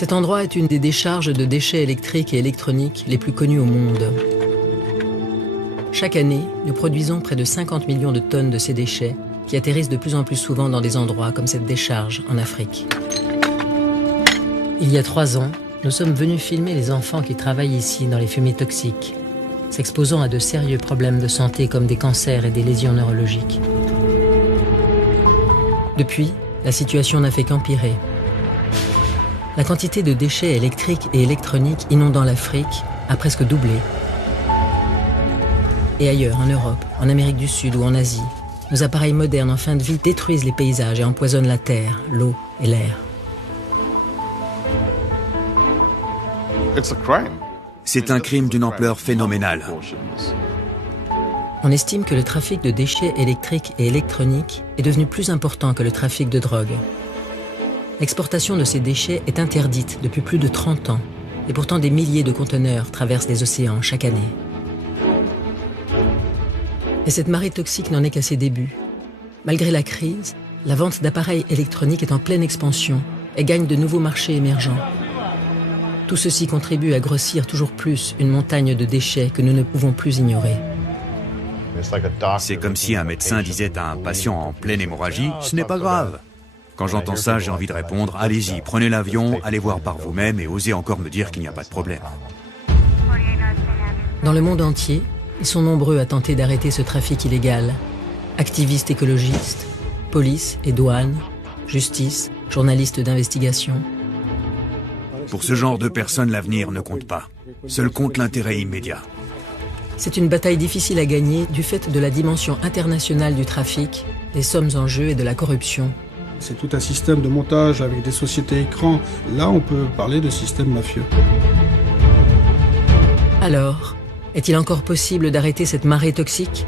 Cet endroit est une des décharges de déchets électriques et électroniques les plus connues au monde. Chaque année, nous produisons près de 50 millions de tonnes de ces déchets qui atterrissent de plus en plus souvent dans des endroits comme cette décharge en Afrique. Il y a 3 ans, nous sommes venus filmer les enfants qui travaillent ici dans les fumées toxiques, s'exposant à de sérieux problèmes de santé comme des cancers et des lésions neurologiques. Depuis, la situation n'a fait qu'empirer. La quantité de déchets électriques et électroniques inondant l'Afrique a presque doublé. Et ailleurs, en Europe, en Amérique du Sud ou en Asie, nos appareils modernes en fin de vie détruisent les paysages et empoisonnent la terre, l'eau et l'air. C'est un crime d'une ampleur phénoménale. On estime que le trafic de déchets électriques et électroniques est devenu plus important que le trafic de drogue. L'exportation de ces déchets est interdite depuis plus de 30 ans, et pourtant des milliers de conteneurs traversent les océans chaque année. Et cette marée toxique n'en est qu'à ses débuts. Malgré la crise, la vente d'appareils électroniques est en pleine expansion et gagne de nouveaux marchés émergents. Tout ceci contribue à grossir toujours plus une montagne de déchets que nous ne pouvons plus ignorer. C'est comme si un médecin disait à un patient en pleine hémorragie « ce n'est pas grave ». Quand j'entends ça, j'ai envie de répondre « allez-y, prenez l'avion, allez voir par vous-même et osez encore me dire qu'il n'y a pas de problème ». Dans le monde entier, ils sont nombreux à tenter d'arrêter ce trafic illégal. Activistes écologistes, police et douane, justice, journalistes d'investigation. Pour ce genre de personnes, l'avenir ne compte pas. Seul compte l'intérêt immédiat. C'est une bataille difficile à gagner du fait de la dimension internationale du trafic, des sommes en jeu et de la corruption. C'est tout un système de montage avec des sociétés écrans. Là, on peut parler de système mafieux. Alors, est-il encore possible d'arrêter cette marée toxique ?